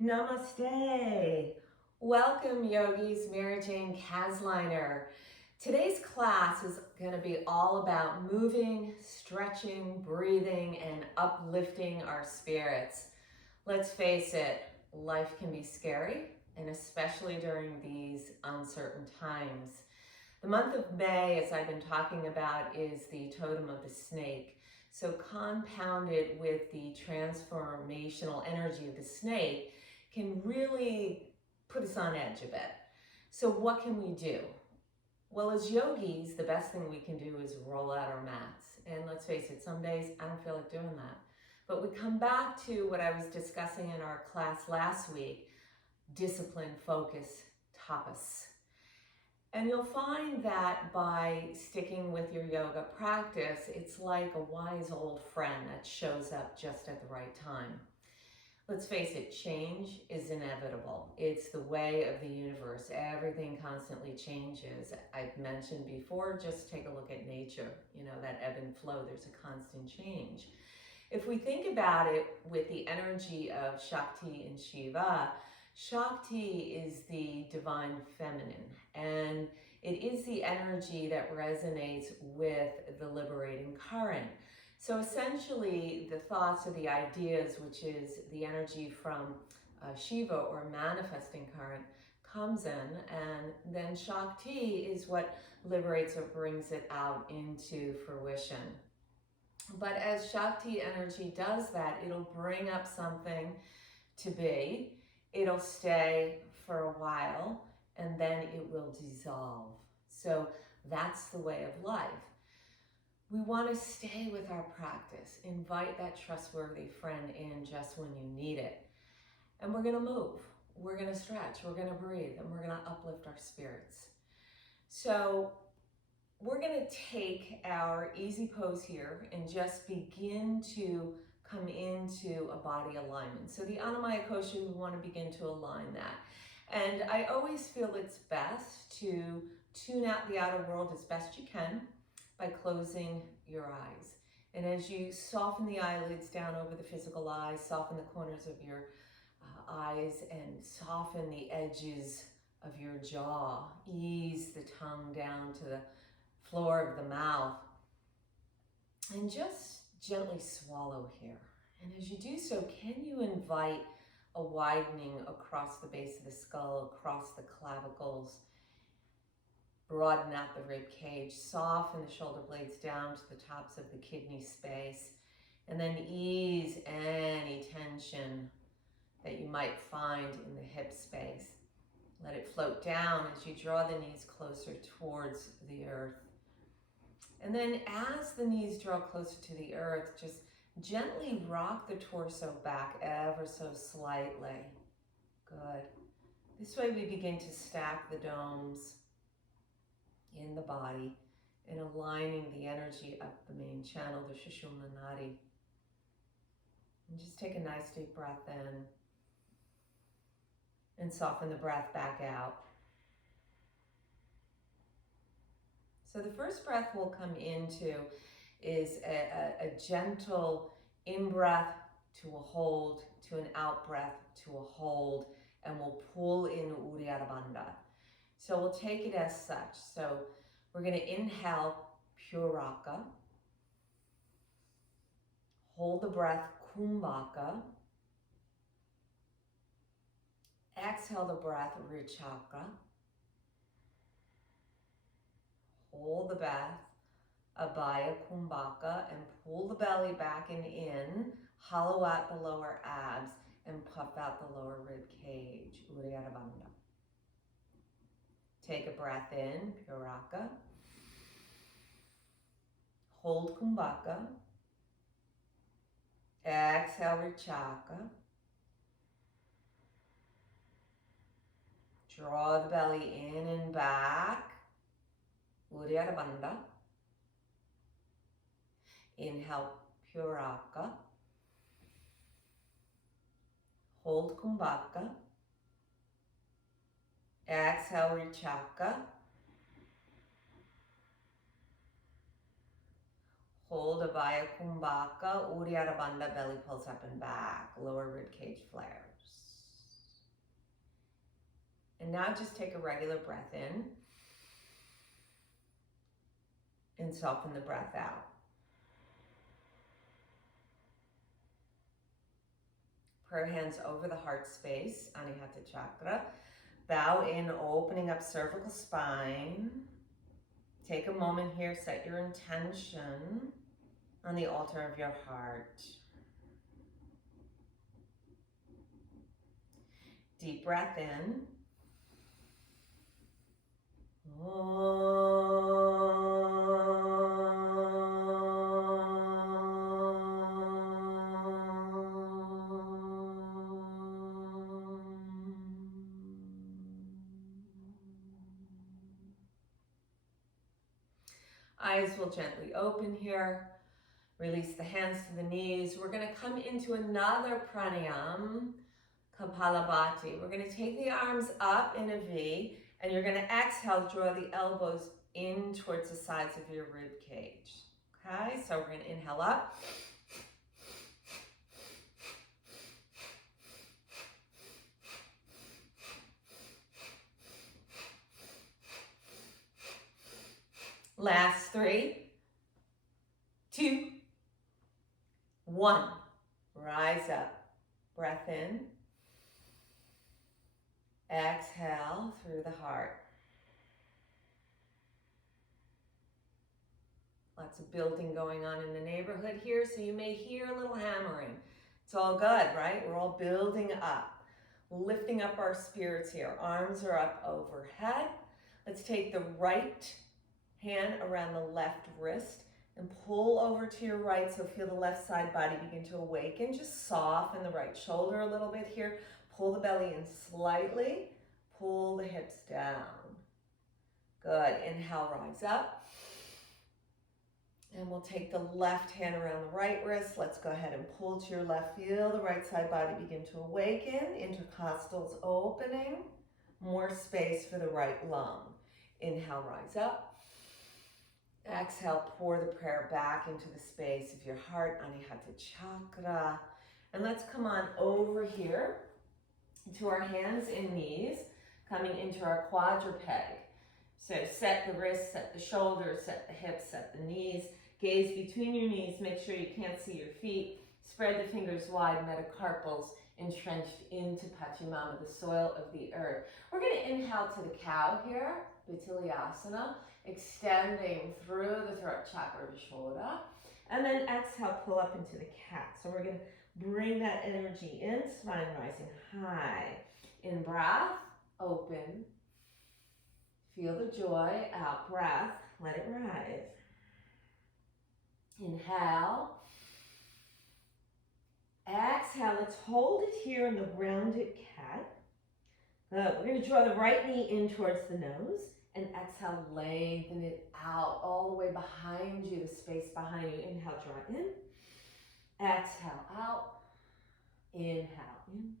Namaste. Welcome, yogis. Mary Jane Kasliner. Today's class is going to be all about moving, stretching, breathing, and uplifting our spirits. Let's face it, life can be scary, and especially during these uncertain times. The month of May, as I've been talking about, is the totem of the snake. So compounded with the transformational energy of the snake can really put us on edge a bit. So what can we do? Well, as yogis, the best thing we can do is roll out our mats. And let's face it, some days I don't feel like doing that. But we come back to what I was discussing in our class last week, discipline, focus, tapas. And you'll find that by sticking with your yoga practice, it's like a wise old friend that shows up just at the right time. Let's face it, change is inevitable. It's the way of the universe. Everything constantly changes. I've mentioned before, just take a look at nature. You know, that ebb and flow, there's a constant change. If we think about it with the energy of Shakti and Shiva, Shakti is the divine feminine, and it is the energy that resonates with the liberating current. So essentially, the thoughts or the ideas, which is the energy from Shiva or manifesting current, comes in, and then Shakti is what liberates or brings it out into fruition. But as Shakti energy does that, it'll bring up something to be, it'll stay for a while, and then it will dissolve. So that's the way of life. We want to stay with our practice. Invite that trustworthy friend in just when you need it. And we're going to move. We're going to stretch. We're going to breathe. And we're going to uplift our spirits. So we're going to take our easy pose here and just begin to come into a body alignment. So the Anamaya Kosha, we want to begin to align that. And I always feel it's best to tune out the outer world as best you can by closing your eyes. And as you soften the eyelids down over the physical eyes, soften the corners of your eyes, and soften the edges of your jaw, ease the tongue down to the floor of the mouth, and just gently swallow here. And as you do so, can you invite a widening across the base of the skull, across the clavicles, broaden out the rib cage, soften the shoulder blades down to the tops of the kidney space, and then ease any tension that you might find in the hip space. Let it float down as you draw the knees closer towards the earth. And then as the knees draw closer to the earth, just gently rock the torso back ever so slightly. Good. This way we begin to stack the domes in the body and aligning the energy up the main channel, the Sushumna Nadi. And just take a nice deep breath in and soften the breath back out. So the first breath we'll come into is a gentle in-breath to a hold, to an out-breath to a hold, and we'll pull in Uddiyana Bandha. So we'll take it as such. So we're going to inhale Puraka, hold the breath Kumbhaka, exhale the breath Vrichaka, hold the breath Abhaya Kumbhaka, and pull the belly back and in, hollow out the lower abs, and puff out the lower rib cage, Uddiyana Bandha. Take a breath in, Puraka. Hold Kumbhaka. Exhale, Vrichaka. Draw the belly in and back, Uddiyana Bandha. Inhale, Puraka. Hold Kumbhaka. Exhale, Vrichaka. Hold Abhaya Kumbhaka, Uddiyana Bandha, belly pulls up and back, lower rib cage flares. And now just take a regular breath in and soften the breath out. Prayer hands over the heart space, Anahata chakra. Bow in, opening up cervical spine. Take a moment here, set your intention on the altar of your heart. Deep breath in. Eyes will gently open here. Release the hands to the knees. We're going to come into another pranayam, Kapalabhati. We're going to take the arms up in a V, and you're going to exhale, draw the elbows in towards the sides of your rib cage. Okay, so we're going to inhale up. Last 3, 2, 1. Rise up. Breath in. Exhale through the heart. Lots of building going on in the neighborhood here, so you may hear a little hammering. It's all good, right? We're all building up, lifting up our spirits here. Arms are up overhead. Let's take the right hand around the left wrist and pull over to your right, so feel the left side body begin to awaken. Just soften the right shoulder a little bit here. Pull the belly in slightly. Pull the hips down. Good. Inhale, rise up. And we'll take the left hand around the right wrist. Let's go ahead and pull to your left. Feel the right side body begin to awaken. Intercostals opening. More space for the right lung. Inhale, rise up. Exhale, pour the prayer back into the space of your heart, Anahata chakra. And let's come on over here to our hands and knees, coming into our quadruped. So set the wrists, set the shoulders, set the hips, set the knees. Gaze between your knees, make sure you can't see your feet. Spread the fingers wide, metacarpals entrenched into Pachimama, the soil of the earth. We're going to inhale to the cow here, Vinyasa, extending through the throat chakra, Vishuddha. And then exhale, pull up into the cat. So we're going to bring that energy in, spine rising high. In breath, open. Feel the joy, out breath, let it rise. Inhale. Exhale, let's hold it here in the rounded cat. Good. We're going to draw the right knee in towards the nose and exhale, lengthen it out all the way behind you, the space behind you. Inhale, draw in. Exhale, out. Inhale, in.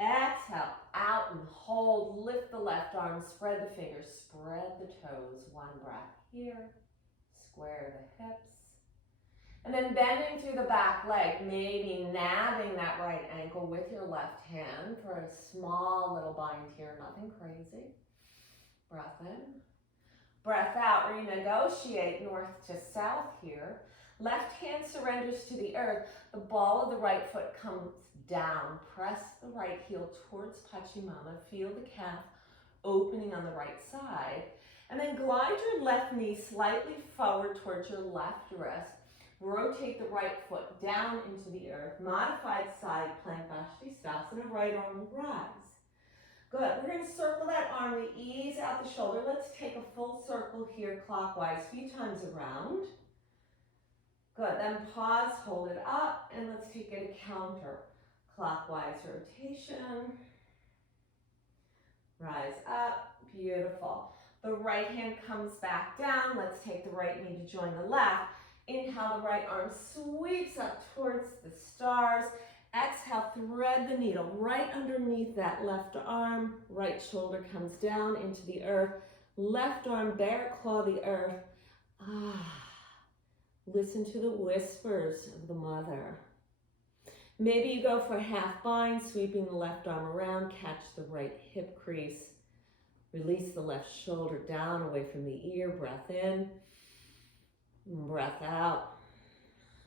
Exhale, out and hold. Lift the left arm, spread the fingers, spread the toes. One breath here. Square the hips. And then bending through the back leg, maybe nabbing that right ankle with your left hand for a small little bind here, nothing crazy. Breath in. Breath out, renegotiate north to south here. Left hand surrenders to the earth. The ball of the right foot comes down. Press the right heel towards Pachimama. Feel the calf opening on the right side. And then glide your left knee slightly forward towards your left wrist. Rotate the right foot down into the earth. Modified side plank Bhaskristhasana. Right arm will rise. Good. We're going to circle that arm. We ease out the shoulder. Let's take a full circle here clockwise, a few times around. Good. Then pause, hold it up, and let's take it a counter clockwise rotation. Rise up. Beautiful. The right hand comes back down. Let's take the right knee to join the left. Inhale, the right arm sweeps up towards the stars. Exhale, thread the needle right underneath that left arm. Right shoulder comes down into the earth. Left arm, bear claw the earth. Listen to the whispers of the mother. Maybe you go for a half bind, sweeping the left arm around, catch the right hip crease, release the left shoulder down away from the ear, breath in, breath out.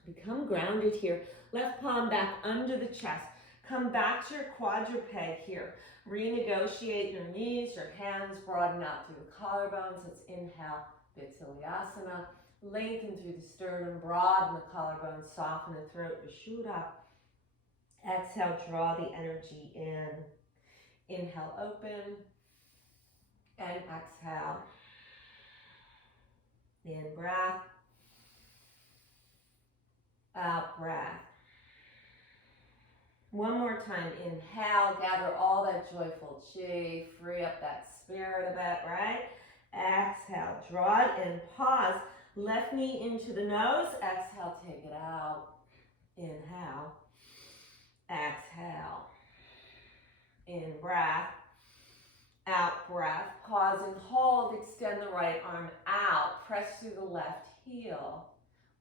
Become grounded here. Left palm back under the chest. Come back to your quadruped here. Renegotiate your knees, your hands broaden out through the collarbones. Let's inhale, Vinyasa. Lengthen through the sternum, broaden the collarbones, soften the throat, Vishuddha. Exhale, draw the energy in. Inhale, open. And exhale. In breath. Out breath. One more time, inhale, gather all that joyful chi, free up that spirit a bit, right? Exhale, draw it in, pause, left knee into the nose, exhale, take it out, inhale, exhale, in breath, out breath, pause and hold, extend the right arm out, press through the left heel,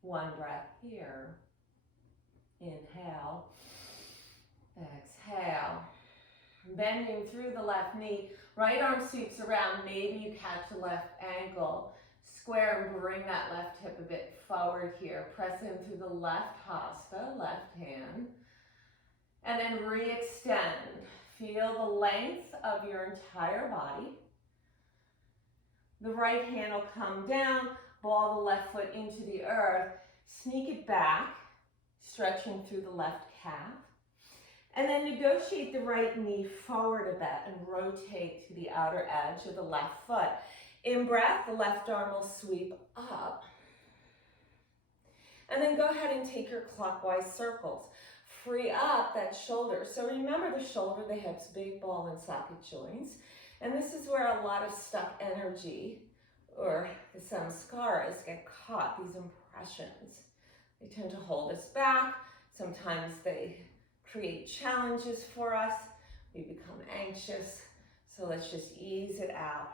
one breath here, inhale, exhale, bending through the left knee, right arm sweeps around, maybe you catch the left ankle, square and bring that left hip a bit forward here, press in through the left hasta, left hand, and then re-extend. Feel the length of your entire body. The right hand will come down, ball the left foot into the earth, sneak it back, stretching through the left calf. And then negotiate the right knee forward a bit and rotate to the outer edge of the left foot. In breath, the left arm will sweep up. And then go ahead and take your clockwise circles. Free up that shoulder. So remember the shoulder, the hips, big ball and socket joints. And this is where a lot of stuck energy or some samskaras get caught, these impressions. They tend to hold us back. Sometimes they create challenges for us. We become anxious. So let's just ease it out.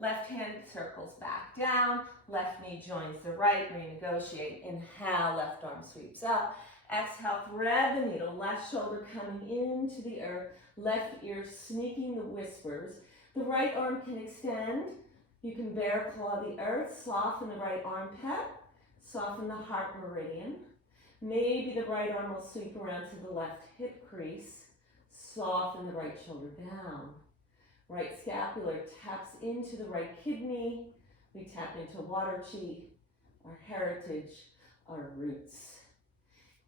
Left hand circles back down. Left knee joins the right. Renegotiate. Inhale, left arm sweeps up. Exhale, thread the needle. Left shoulder coming into the earth. Left ear sneaking the whispers. The right arm can extend. You can bear claw the earth. Soften the right armpit. Soften the heart meridian. Maybe the right arm will sweep around to the left hip crease. Soften the right shoulder down. Right scapular taps into the right kidney. We tap into water chi, our heritage, our roots.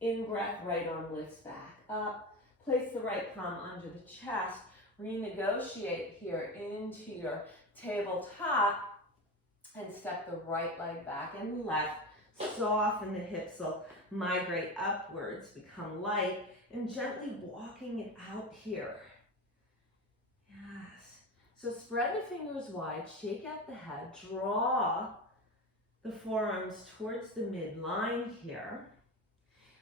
In breath, right arm lifts back up. Place the right palm under the chest. Renegotiate here into your tabletop and step the right leg back and left. Soften the hips, so migrate upwards, become light, and gently walking it out here. Yes. So spread the fingers wide, shake out the head, draw the forearms towards the midline here.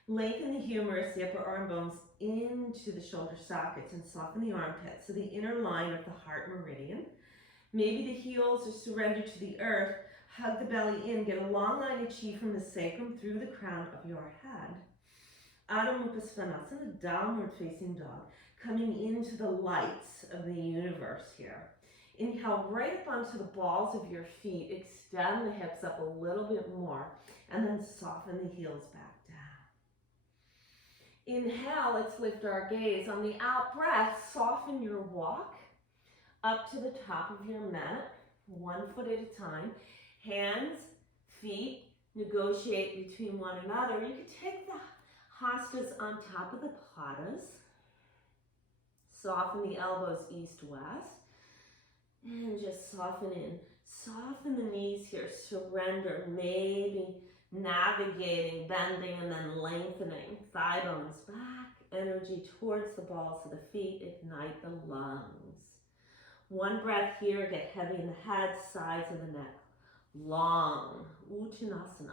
Lengthen the humerus, the upper arm bones into the shoulder sockets and soften the armpits, so the inner line of the heart meridian. Maybe the heels are surrendered to the earth. Hug the belly in, get a long line of chi from the sacrum through the crown of your head. Adho Mukha Svanasana, downward facing dog, coming into the lights of the universe here. Inhale right up onto the balls of your feet, extend the hips up a little bit more, and then soften the heels back down. Inhale, let's lift our gaze. On the out breath, soften your walk up to the top of your mat, 1 foot at a time. Hands, feet, negotiate between one another. You can take the hastas on top of the padas. Soften the elbows east-west. And just soften in. Soften the knees here. Surrender. Maybe navigating, bending, and then lengthening. Thigh bones back. Energy towards the balls of the feet. Ignite the lungs. One breath here. Get heavy in the head, sides of the neck. Long, Uttanasana.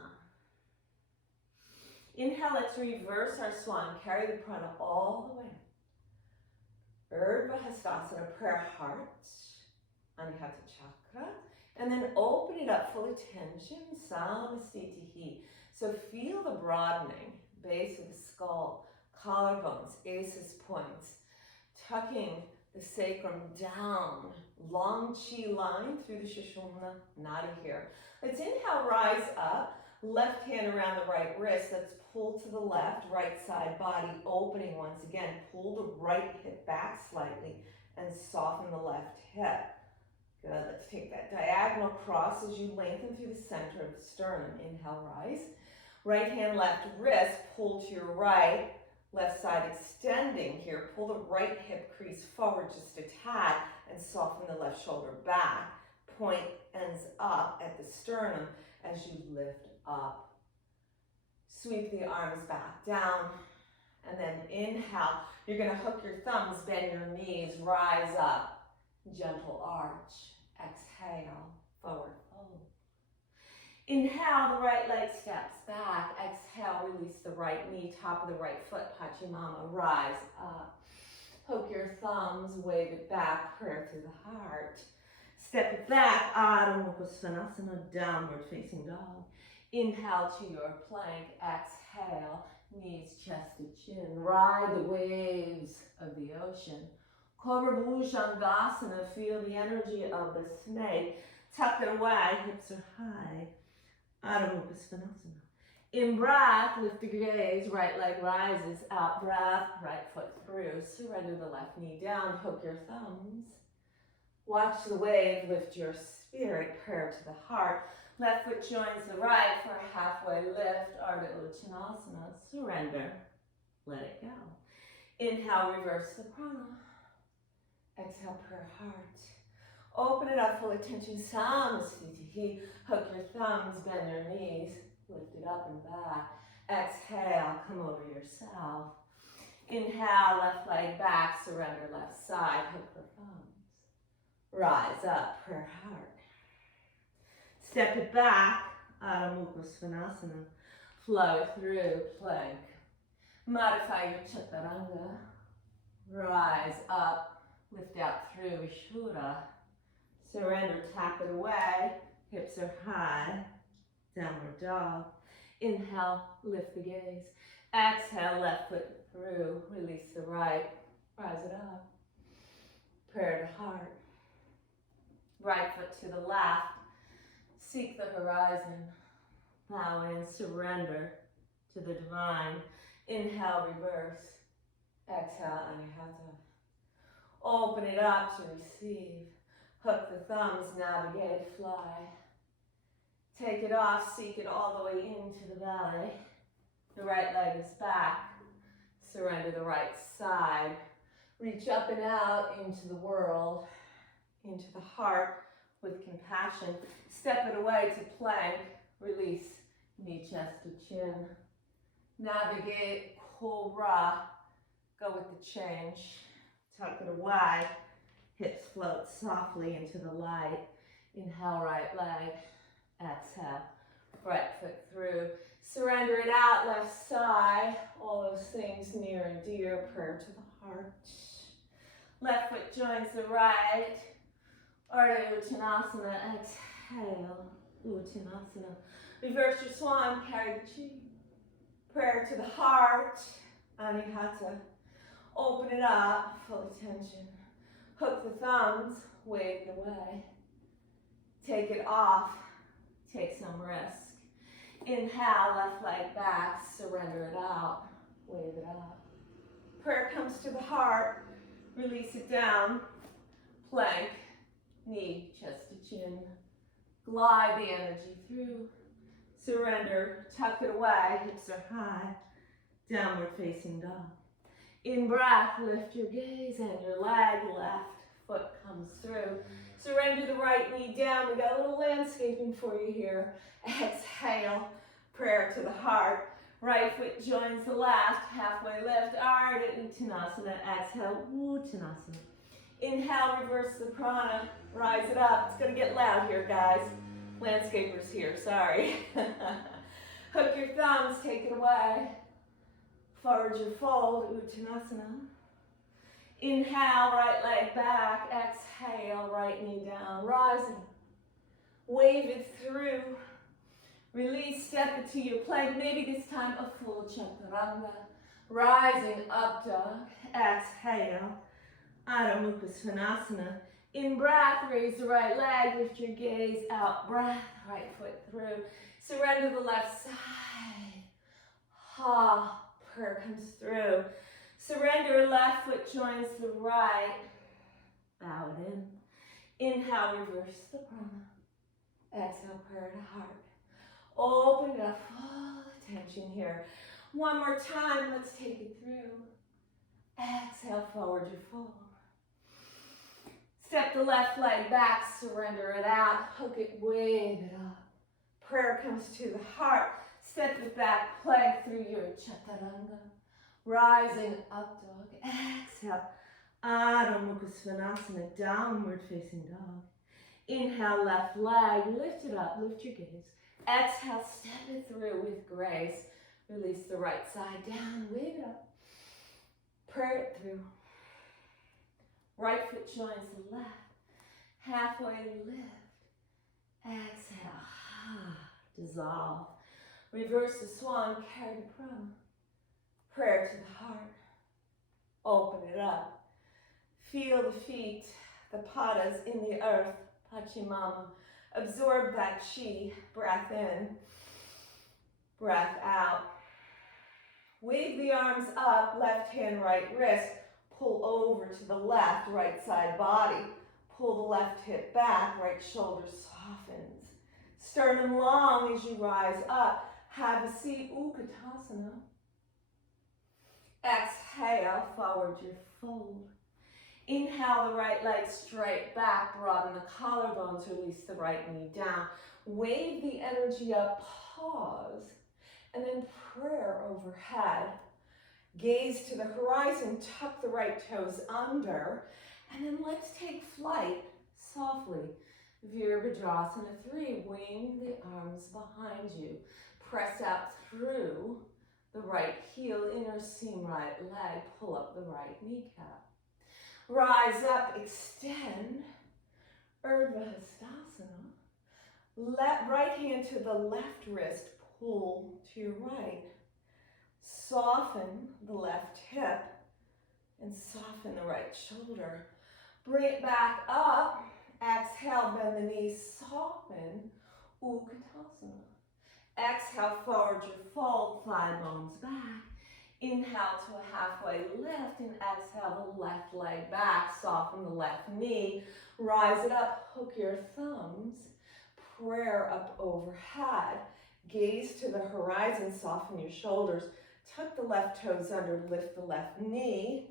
Inhale, let's reverse our swan. Carry the prana all the way. Urdhva Hastasana, prayer heart, Anahata chakra. And then open it up, full attention, Samastitihi. So feel the broadening, base of the skull, collarbones, aces points, tucking the sacrum down, long chi line through the Sushumna Nadi here. Let's inhale, rise up, left hand around the right wrist. Let's pull to the left, right side body opening once again. Pull the right hip back slightly and soften the left hip. Good, let's take that diagonal cross as you lengthen through the center of the sternum. Inhale, rise. Right hand, left wrist, pull to your right. Left side extending here. Pull the right hip crease forward just a tad and soften the left shoulder back. Point ends up at the sternum as you lift up. Sweep the arms back down. And then inhale. You're going to hook your thumbs, bend your knees, rise up. Gentle arch. Exhale, forward fold. Inhale, the right leg steps back. Exhale, release the right knee, top of the right foot, Pachamama, rise up. Hook your thumbs, wave it back, prayer through the heart. Step it back, Adho Mukha Svanasana, downward facing dog. Inhale to your plank, exhale, knees, chest to chin. Ride the waves of the ocean. Cobra Bhujangasana, feel the energy of the snake. Tuck it away, hips are high. Adho Mukha Svanasana. In breath, lift the gaze, right leg rises, out breath, right foot through. Surrender the left knee down, hook your thumbs. Watch the wave, lift your spirit, prayer to the heart. Left foot joins the right for a halfway lift, Ardha Uttanasana. Surrender, let it go. Inhale, reverse the prana. Exhale, prayer heart. Open it up, full attention, Samasthiti. Hook your thumbs, bend your knees, lift it up and back. Exhale, come over yourself. Inhale, left leg back, surrender left side, hook the thumbs. Rise up, prayer heart. Step it back, Adho Mukha Svanasana. Flow through plank. Modify your chaturanga. Rise up, lift out through Vishuddha. Surrender, tap it away, hips are high, downward dog. Inhale, lift the gaze. Exhale, left foot through, release the right, rise it up. Prayer to heart. Right foot to the left, seek the horizon. Bow in, surrender to the divine. Inhale, reverse. Exhale, Anahata. Open it up to receive. Hook the thumbs, navigate, fly. Take it off, seek it all the way into the valley. The right leg is back. Surrender the right side. Reach up and out into the world, into the heart with compassion. Step it away to plank. Release, knee, chest to chin. Navigate, cobra. Go with the change. Tuck it away. Hips float softly into the light. Inhale, right leg. Exhale, right foot through. Surrender it out, left side. All those things near and dear. Prayer to the heart. Left foot joins the right. Ardha Uttanasana. Exhale, Uttanasana. Reverse your swan, carry the chi. Prayer to the heart. Anahata. Open it up, full attention. Hook the thumbs, wave the way. Take it off, take some risk. Inhale, left leg back, surrender it out, wave it up. Prayer comes to the heart, release it down. Plank, knee, chest to chin. Glide the energy through. Surrender, tuck it away, hips are high. Downward facing dog. In breath, lift your gaze and your leg, left foot comes through. Surrender the right knee down. We got a little landscaping for you here. Exhale, prayer to the heart. Right foot joins the left, halfway lift, Ardha Uttanasana. Exhale, Uttanasana. Inhale, reverse the prana, rise it up. It's gonna get loud here, guys. Landscapers here, sorry. Hook your thumbs, take it away. Forward your fold, Uttanasana. Inhale, right leg back. Exhale, right knee down, rising. Wave it through. Release, step it to your plank. Maybe this time a full chaturanga. Rising up dog. Exhale. Adho Mukha Svanasana. In breath, raise the right leg, lift your gaze out. Breath, right foot through. Surrender the left side. Ha, prayer comes through. Surrender, left foot joins the right. Bow it in. Inhale, reverse the prana. Exhale, prayer to heart. Open it up, full attention here. One more time, let's take it through. Exhale, forward you fold. Step the left leg back, surrender it out, hook it, wave it up. Prayer comes to the heart. Step it back, plank through your chaturanga. Rising up dog. Exhale. Adho Mukha Svanasana, downward facing dog. Inhale, left leg, lift it up, lift your gaze. Exhale, step it through with grace. Release the right side down, wave it up. Prayer it through. Right foot joins the left. Halfway lift. Exhale. Dissolve. Reverse the swan, carry the prana. Prayer to the heart. Open it up. Feel the feet, the padas in the earth. Pachimama. Absorb that chi. Breath in. Breath out. Wave the arms up. Left hand, right wrist. Pull over to the left, right side body. Pull the left hip back, right shoulder softens. Sternum long as you rise up. Have a seat, Utkatasana. Exhale, forward your fold. Inhale, the right leg straight back, broaden the collarbones, release the right knee down. Wave the energy up, pause, and then prayer overhead. Gaze to the horizon, tuck the right toes under, and then let's take flight softly. Virabhadrasana 3, wing the arms behind you. Press out through the right heel, inner seam right leg, pull up the right kneecap. Rise up, extend, Urdhva Hastasana. Right hand to the left wrist, pull to your right. Soften the left hip and soften the right shoulder. Bring it back up. Exhale, bend the knees, soften, Utkatasana. Exhale, forward your fold, thigh bones back. Inhale to a halfway lift and exhale the left leg back, soften the left knee. Rise it up, hook your thumbs. Prayer up overhead. Gaze to the horizon, soften your shoulders. Tuck the left toes under, lift the left knee.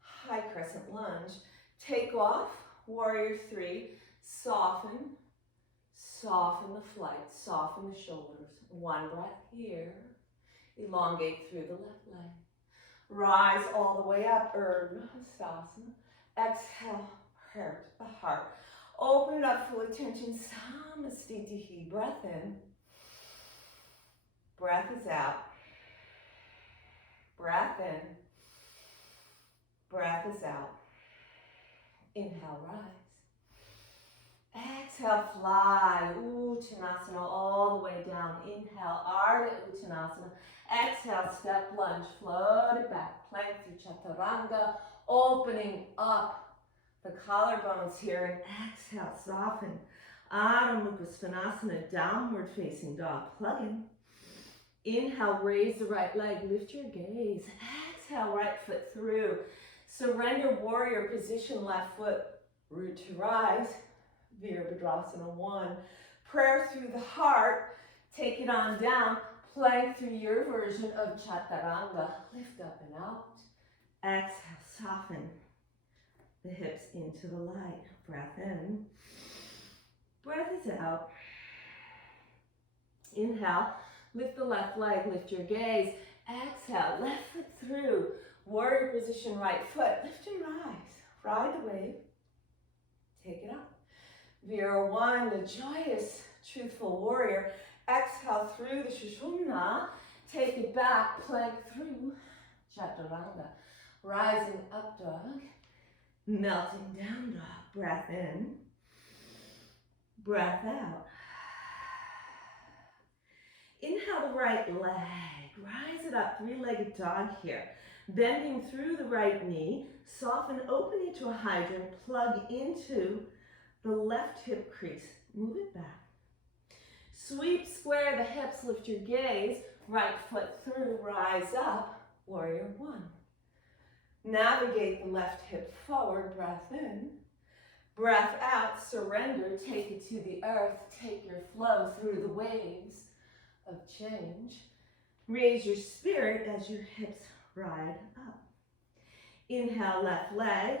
High crescent lunge. Take off, warrior 3. Soften, soften the flight, soften the shoulders. One breath here. Elongate through the left leg. Rise all the way up, Urdhva Hastasana. Exhale, prayer to the heart. Open it up, full attention, Samastitihi. Breath in. Breath is out. Breath in. Breath is out. Inhale, rise. Exhale, fly. Uttanasana all the way down. Inhale, Ardha Uttanasana. Exhale, step lunge. Float it back. Plank through chaturanga. Opening up the collarbones here. And exhale, soften. Adho Mukha Svanasana, downward facing dog. Plug in. Inhale, raise the right leg. Lift your gaze. Exhale, right foot through. Surrender, warrior position, left foot. Root to rise. Virabhadrasana 1. Prayer through the heart. Take it on down. Plank through your version of chaturanga. Lift up and out. Exhale, soften the hips into the light. Breath in. Breath is out. Inhale. Lift the left leg. Lift your gaze. Exhale. Left foot through. Warrior position, right foot. Lift and rise. Ride the wave. Take it up. Vira 1, the joyous, truthful warrior. Exhale through the Sushumna. Take it back, plank through chaturanga. Rising up dog. Melting down dog. Breath in. Breath out. Inhale the right leg, rise it up, three-legged dog here. Bending through the right knee, soften, open into a hydrant, plug into the left hip crease. Move it back. Sweep, square the hips, lift your gaze, right foot through, rise up, warrior one. Navigate the left hip forward, breath in. Breath out, surrender, take it to the earth, take your flow through the waves of change. Raise your spirit as your hips ride up. Inhale, left leg,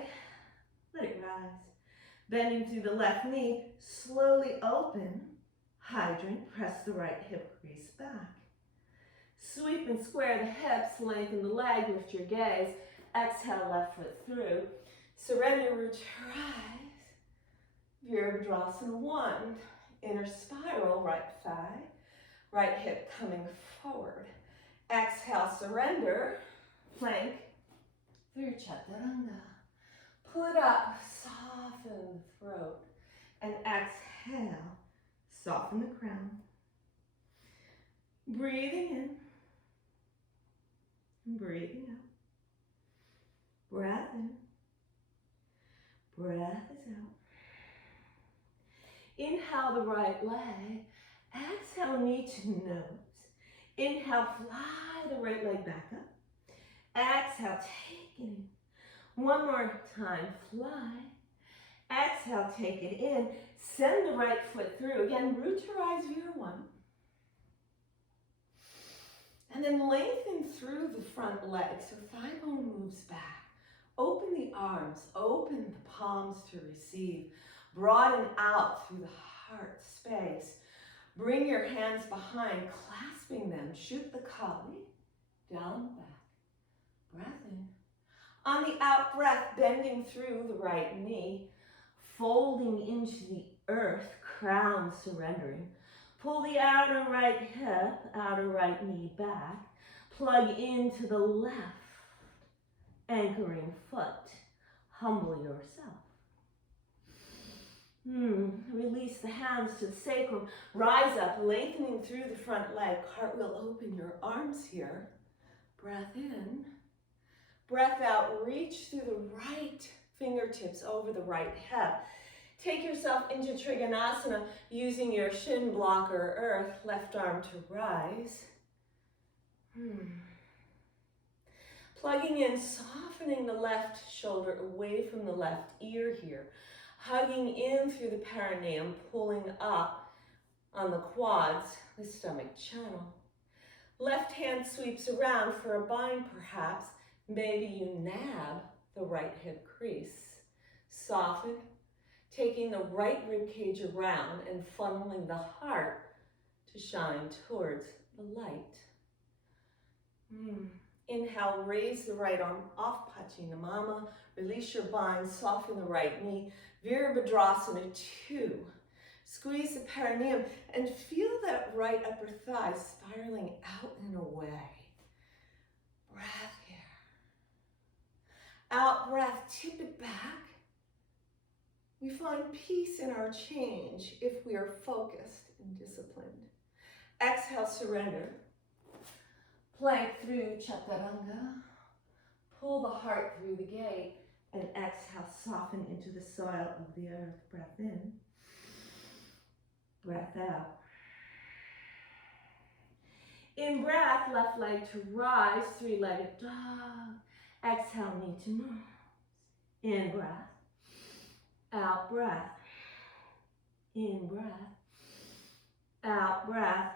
let it rise. Bending through the left knee, slowly open, hydrant, press the right hip crease back. Sweep and square the hips, lengthen the leg, lift your gaze. Exhale, left foot through. Surrender, root to rise. Virabhadrasana 1. Inner spiral, right thigh. Right hip coming forward. Exhale, surrender. Plank through chaturanga. Pull it up, soften the throat. And exhale, soften the crown. Breathing in. And breathing out. Breath in. Breath is out. Inhale the right leg. Exhale, knee to nose. Inhale, fly the right leg back up. Exhale, take it in. One more time, fly. Exhale, take it in. Send the right foot through. Again, root to rise, viewer 1. And then lengthen through the front leg, so thigh bone moves back. Open the arms, open the palms to receive. Broaden out through the heart space. Bring your hands behind, clasping them. Shoot the kali, down, back. Breath in. On the out breath, bending through the right knee, folding into the earth, crown surrendering. Pull the outer right hip, outer right knee back. Plug into the left, anchoring foot. Humble yourself. Release the hands to the sacrum. Rise up, lengthening through the front leg. Cartwheel, open your arms here. Breath in. Breath out, reach through the right fingertips over the right hip. Take yourself into Trikonasana using your shin blocker, earth, left arm to rise. Plugging in, softening the left shoulder away from the left ear here. Hugging in through the perineum, pulling up on the quads, the stomach channel. Left hand sweeps around for a bind perhaps. Maybe you nab the right hip crease. Soften, taking the right rib cage around and funneling the heart to shine towards the light. Inhale, raise the right arm off Pacchinamama. Release your bind, soften the right knee. Virabhadrasana 2. Squeeze the perineum and feel that right upper thigh spiraling out and away. Breath here. Out breath, tip it back. We find peace in our change if we are focused and disciplined. Exhale, surrender. Plank through chaturanga. Pull the heart through the gate. And exhale, soften into the soil of the earth. Breath in. Breath out. In breath, left leg to rise, three-legged dog. Exhale, knee to nose. In breath. Out breath. In breath. Out breath.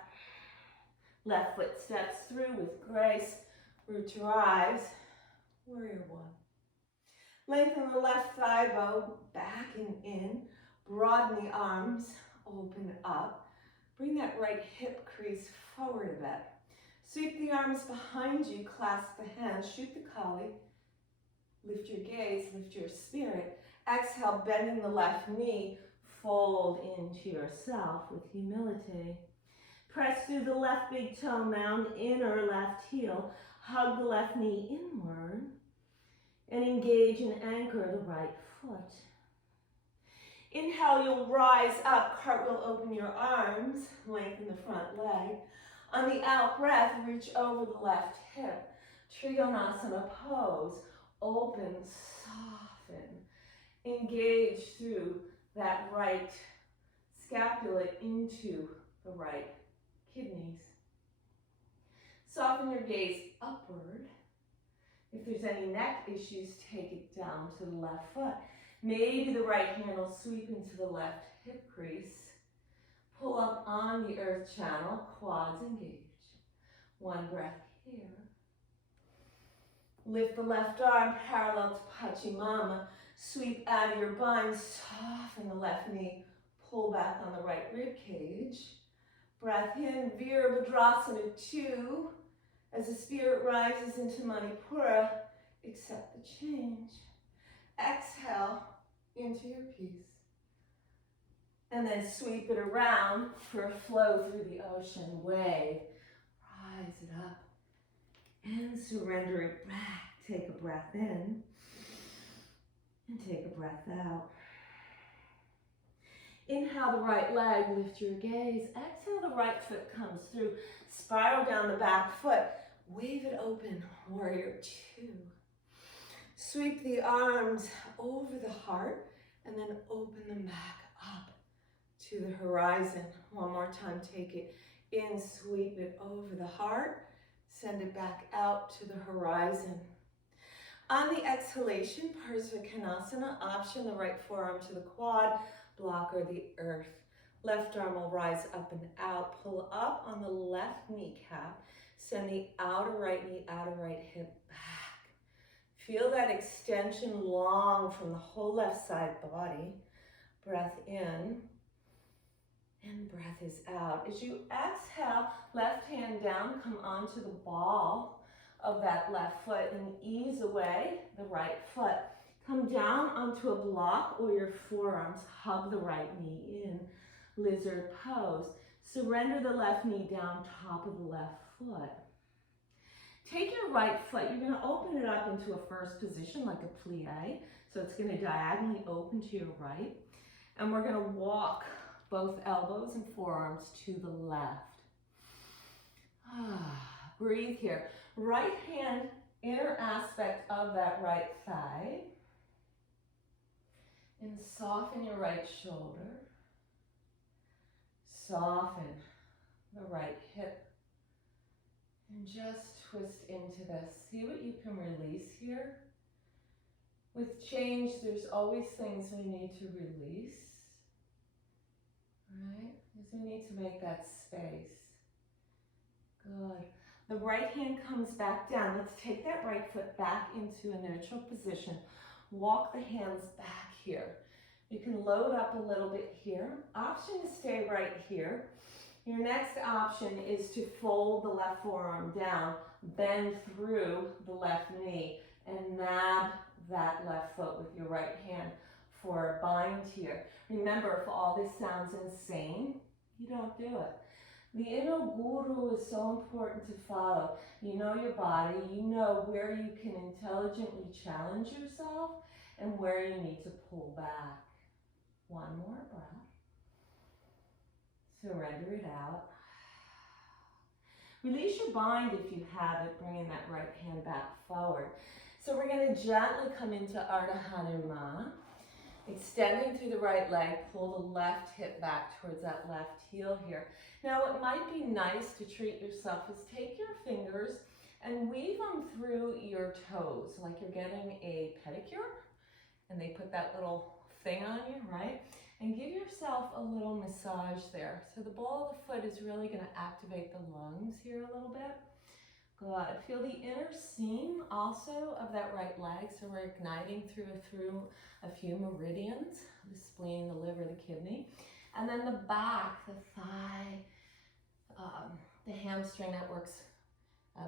Left foot steps through with grace. Root to rise. Warrior 1. Lengthen the left thigh bone back and in. Broaden the arms. Open up. Bring that right hip crease forward a bit. Sweep the arms behind you. Clasp the hands. Shoot the kali. Lift your gaze. Lift your spirit. Exhale, bending the left knee. Fold into yourself with humility. Press through the left big toe mound, inner left heel. Hug the left knee inward. And engage and anchor the right foot. Inhale, you'll rise up. Cartwheel, open your arms. Lengthen the front leg. On the out breath, reach over the left hip. Trikonasana pose. Open, soften. Engage through that right scapula into the right kidneys. Soften your gaze upward. If there's any neck issues, take it down to the left foot. Maybe the right hand will sweep into the left hip crease. Pull up on the earth channel, quads engage. One breath here. Lift the left arm parallel to Pachamama. Sweep out of your bind, soften the left knee. Pull back on the right rib cage. Breath in, Virabhadrasana 2. As the spirit rises into Manipura, accept the change. Exhale into your peace. And then sweep it around for a flow through the ocean wave. Rise it up and surrender it back. Take a breath in and take a breath out. Inhale the right leg, lift your gaze. Exhale, the right foot comes through. Spiral down the back foot. Wave it open, warrior 2. Sweep the arms over the heart and then open them back up to the horizon. One more time, take it in, sweep it over the heart. Send it back out to the horizon. On the exhalation, Parsvakonasana, option the right forearm to the quad, blocker the earth. Left arm will rise up and out. Pull up on the left kneecap. Send the outer right knee, outer right hip back. Feel that extension long from the whole left side body. Breath in and breath is out. As you exhale, left hand down, come onto the ball of that left foot and ease away the right foot. Come down onto a block or your forearms. Hug the right knee in. Lizard pose. Surrender the left knee down top of the left foot. Take your right foot, you're going to open it up into a first position like a plie. So it's going to diagonally open to your right. And we're going to walk both elbows and forearms to the left. Breathe here. Right hand, inner aspect of that right thigh. And soften your right shoulder. Soften the right hip. And just twist into this. See what you can release here. With change, there's always things we need to release. Right? Because we need to make that space. Good. The right hand comes back down. Let's take that right foot back into a neutral position. Walk the hands back here. You can load up a little bit here. Option to stay right here. Your next option is to fold the left forearm down, bend through the left knee, and nab that left foot with your right hand for a bind here. Remember, if all this sounds insane, you don't do it. The inner guru is so important to follow. You know your body, you know where you can intelligently challenge yourself and where you need to pull back. One more breath. Surrender it out. Release your bind if you have it, bringing that right hand back forward. So we're going to gently come into Ardha Hanuman. Extending through the right leg, pull the left hip back towards that left heel here. Now what might be nice to treat yourself is take your fingers and weave them through your toes, like you're getting a pedicure, and they put that little thing on you, right? And give yourself a little massage there. So the ball of the foot is really going to activate the lungs here a little bit. Good. Feel the inner seam also of that right leg. So we're igniting through a few meridians, the spleen, the liver, the kidney. And then the back, the thigh, the hamstring that works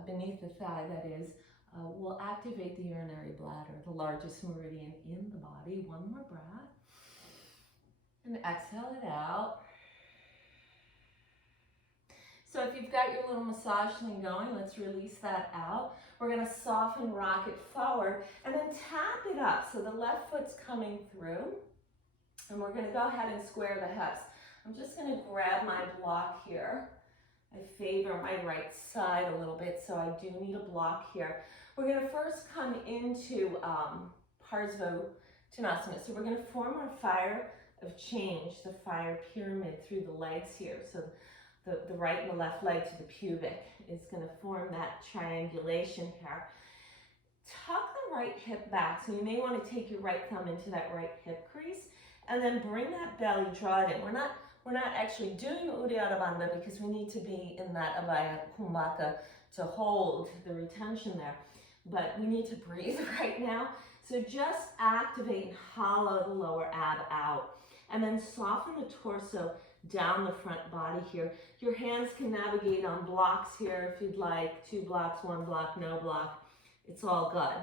beneath the thigh, that is, will activate the urinary bladder, the largest meridian in the body. One more breath. And exhale it out. So if you've got your little massage thing going, let's release that out. We're going to soften, rock it forward, and then tap it up. So the left foot's coming through, and we're going to go ahead and square the hips. I'm just going to grab my block here I favor my right side a little bit, so I do need a block here. We're going to first come into Parsvottanasana. So we're going to form our fire of change, the fire pyramid through the legs here. So the right and the left leg to the pubic is going to form that triangulation here. Tuck the right hip back. So you may want to take your right thumb into that right hip crease and then bring that belly, draw it in. We're not actually doing Uddiyana Bandha because we need to be in that Abhaya Kumbhaka to hold the retention there. But we need to breathe right now. So just activate and hollow the lower ab out. And then soften the torso down the front body here. Your hands can navigate on blocks here if you'd like. 2 blocks, 1 block, no block. It's all good.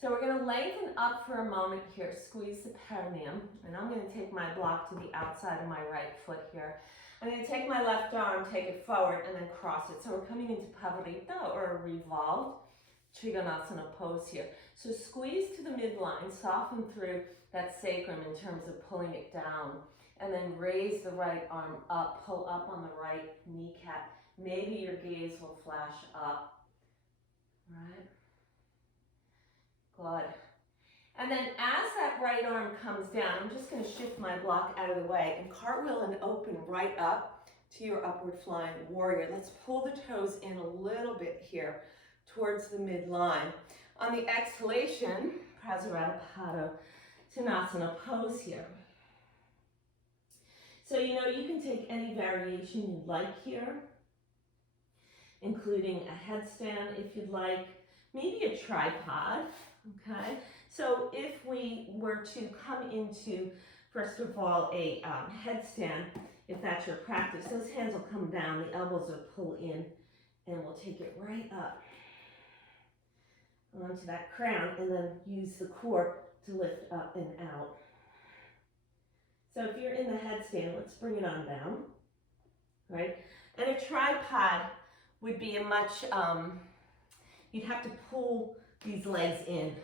So we're going to lengthen up for a moment here. Squeeze the perineum. And I'm going to take my block to the outside of my right foot here. I'm going to take my left arm, take it forward, and then cross it. So we're coming into Pavarita, or a revolved Trikonasana pose here. So squeeze to the midline, soften through that sacrum in terms of pulling it down. And then raise the right arm up, pull up on the right kneecap. Maybe your gaze will flash up. Right? Good. And then as that right arm comes down, I'm just going to shift my block out of the way and cartwheel and open right up to your upward flying warrior. Let's pull the toes in a little bit here towards the midline. On the exhalation, Prasarabhatanasana pose here. So you can take any variation you like here, including a headstand if you'd like, maybe a tripod, okay? So if we were to come into, first of all, a headstand, if that's your practice, those hands will come down, the elbows will pull in, and we'll take it right up onto that crown, and then use the core to lift up and out. So if you're in the headstand, let's bring it on down, right? And a tripod would be a much, you'd have to pull these legs in,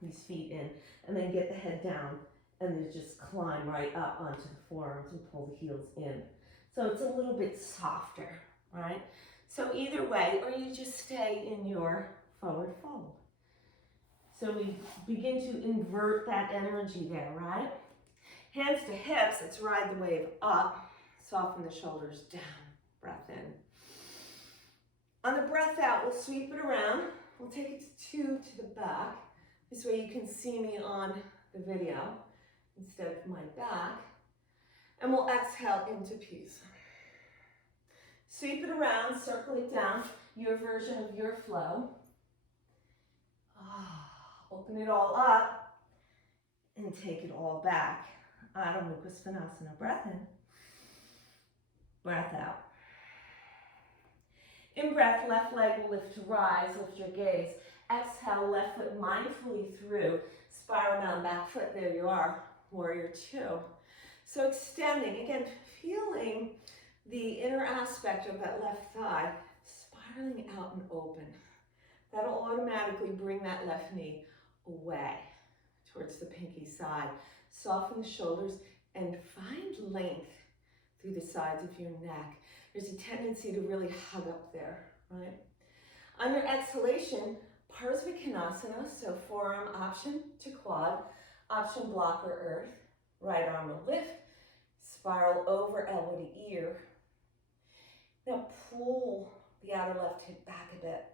these feet in, and then get the head down, and then just climb right up onto the forearms and pull the heels in. So it's a little bit softer, right? So either way, or you just stay in your forward fold. So we begin to invert that energy there, right? Hands to hips, let's ride the wave up, soften the shoulders down, breath in. On the breath out, we'll sweep it around. We'll take it to 2 to the back. This way you can see me on the video instead of my back. And we'll exhale into peace. Sweep it around, circle it down, your version of your flow. Open it all up and take it all back. Adho Mukha Svanasana. Breath in, breath out. In breath, left leg will lift to rise, lift your gaze. Exhale, left foot mindfully through, spiral down, back foot, there you are, warrior 2. So extending, again, feeling the inner aspect of that left thigh, spiraling out and open. That'll automatically bring that left knee away towards the pinky side. Soften the shoulders and find length through the sides of your neck. There's a tendency to really hug up there, right? On your exhalation, Parsvottanasana, so forearm option to quad, option block or earth. Right arm will lift, spiral over elbow to ear. Now pull the outer left hip back a bit.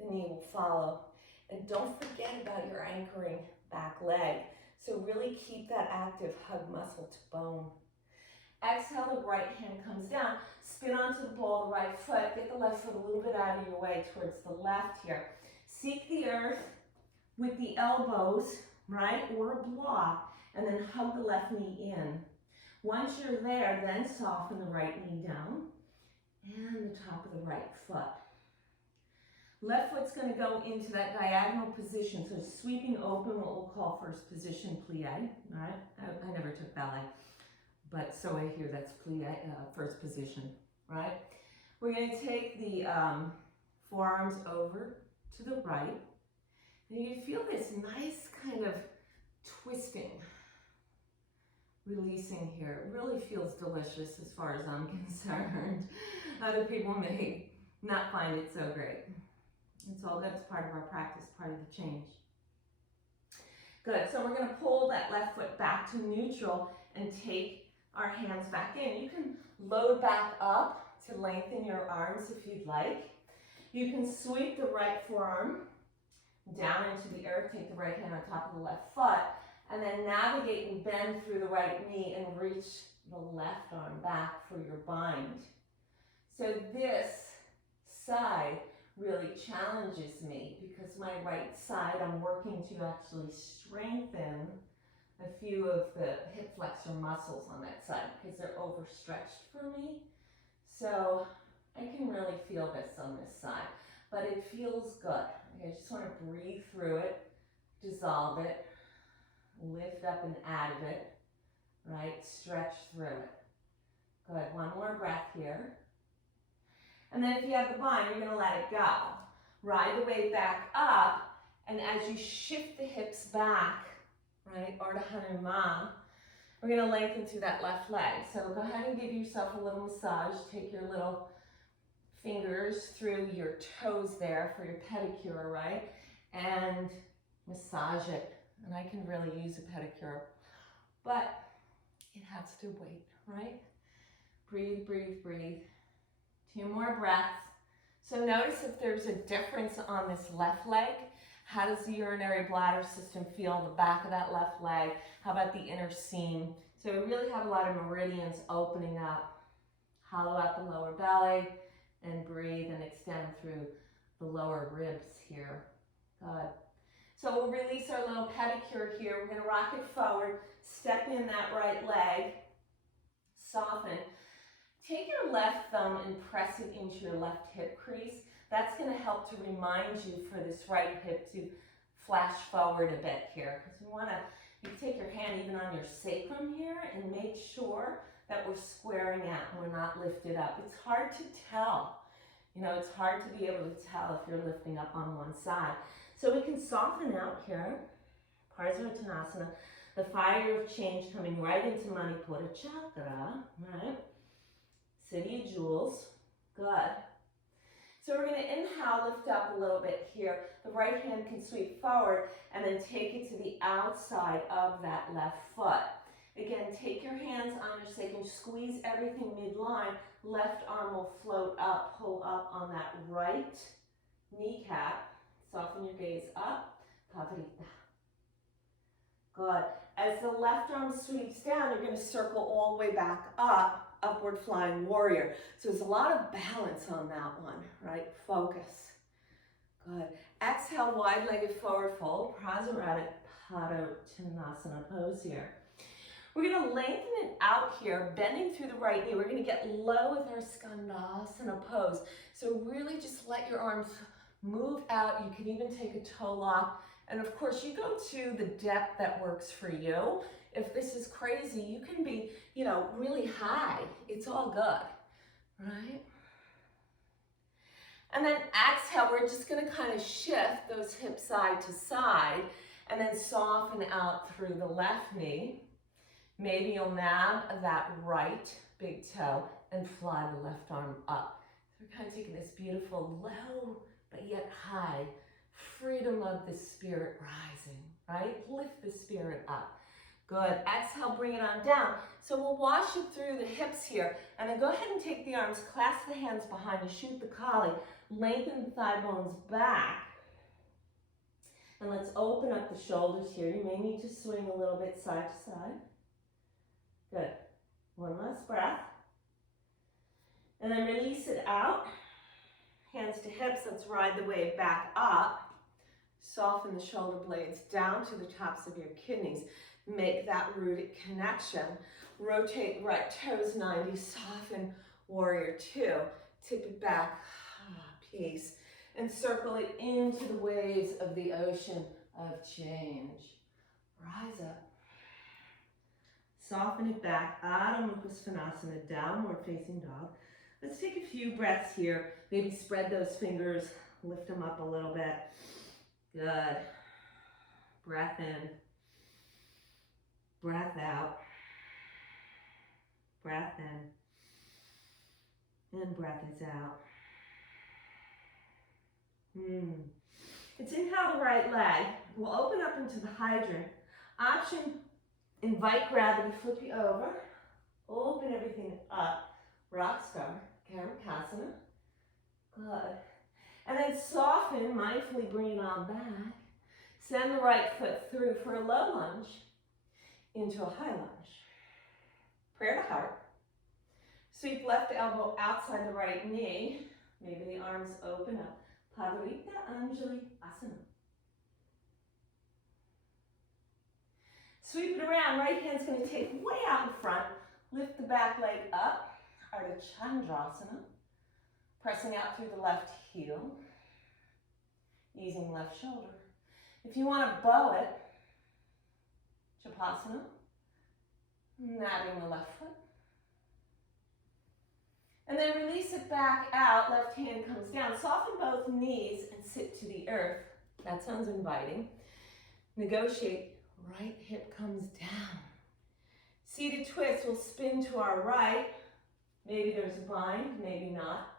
The knee will follow. And don't forget about your anchoring back leg. So really keep that active hug muscle to bone. Exhale, the right hand comes down. Spin onto the ball of the right foot. Get the left foot a little bit out of your way towards the left here. Seek the earth with the elbows, right, or a block, and then hug the left knee in. Once you're there, then soften the right knee down and the top of the right foot. Left foot's going to go into that diagonal position, so sweeping open, what we'll call first position plie, all right? I never took ballet, but so I hear that's plie, first position, right? We're going to take the forearms over to the right, and you feel this nice kind of twisting releasing here. It really feels delicious as far as I'm concerned. Other people may not find it so great. It's all good. It's part of our practice, part of the change. Good. So we're going to pull that left foot back to neutral and take our hands back in. You can load back up to lengthen your arms if you'd like. You can sweep the right forearm down into the earth, take the right hand on top of the left foot, and then navigate and bend through the right knee and reach the left arm back for your bind. So this side really challenges me because my right side, I'm working to actually strengthen a few of the hip flexor muscles on that side because they're overstretched for me. So I can really feel this on this side, but it feels good. I just want to breathe through it, dissolve it, lift up and out of it, right? Stretch through it. Good. One more breath here. And then if you have the bind, you're going to let it go. Ride the weight back up, and as you shift the hips back, right, Ardha Hanuman, we're going to lengthen through that left leg. So go ahead and give yourself a little massage. Take your little fingers through your toes there for your pedicure, right? And massage it. And I can really use a pedicure, but it has to wait, right? Breathe, breathe, breathe. 2 more breaths. So notice if there's a difference on this left leg. How does the urinary bladder system feel? The back of that left leg. How about the inner seam? So we really have a lot of meridians opening up. Hollow out the lower belly and breathe and extend through the lower ribs here. Good. So we'll release our little pedicure here. We're going to rock it forward. Step in that right leg. Soften. Take your left thumb and press it into your left hip crease. That's going to help to remind you for this right hip to flash forward a bit here. Because we want to, you can take your hand even on your sacrum here and make sure that we're squaring out and we're not lifted up. It's hard to tell. You know, it's hard to be able to tell if you're lifting up on one side. So we can soften out here. Parsvartanasana, the fire of change coming right into Manipura chakra, right? City of Jewels. Good. So we're going to inhale, lift up a little bit here. The right hand can sweep forward and then take it to the outside of that left foot. Again, take your hands on your sacrum, squeeze everything midline. Left arm will float up, pull up on that right kneecap. Soften your gaze up. Pavarita. Good. As the left arm sweeps down, you're going to circle all the way back up, upward flying warrior. So there's a lot of balance on that one, right? Focus. Good. Exhale, wide-legged forward fold. Prasarada Padottanasana pose here. We're going to lengthen it out here, bending through the right knee. We're going to get low with our Skandasana pose. So really just let your arms move out. You can even take a toe lock. And of course, you go to the depth that works for you. If this is crazy, you can be, you know, really high. It's all good, right? And then exhale, we're just going to kind of shift those hips side to side and then soften out through the left knee. Maybe you'll nab that right big toe and fly the left arm up. So we're kind of taking this beautiful low, but yet high, freedom of the spirit rising, right? Lift the spirit up. Good. Exhale, bring it on down. So we'll wash it through the hips here, and then go ahead and take the arms, clasp the hands behind you, shoot the Kali, lengthen the thigh bones back. And let's open up the shoulders here. You may need to swing a little bit side to side. Good. One last breath. And then release it out. Hands to hips. Let's ride the wave back up. Soften the shoulder blades down to the tops of your kidneys. Make that rooted connection. Rotate right toes 90. Soften warrior 2. Tip it back. Peace. And circle it into the waves of the ocean of change. Rise up. Soften it back. Adho Mukha Svanasana, downward facing dog. Let's take a few breaths here. Maybe spread those fingers, lift them up a little bit. Good. Breath in. Breath out. Breath in. And breath is out. It's inhale the right leg. We'll open up into the hydrant. Option, invite gravity, flip you over. Open everything up. Rock star, Kasliner. Good. And then soften, mindfully bring it on back. Send the right foot through for a low lunge into a high lunge. Prayer to heart. Sweep left elbow outside the right knee. Maybe the arms open up. Pavarita Anjali Asana. Sweep it around. Right hand's going to take way out in front. Lift the back leg up. Ardha Chandrasana. Pressing out through the left heel. Easing left shoulder. If you want to bow it, Chapasana. Nabbing the left foot. And then release it back out. Left hand comes down. Soften both knees and sit to the earth. That sounds inviting. Negotiate. Right hip comes down. Seated twist. We'll spin to our right. Maybe there's a bind, maybe not.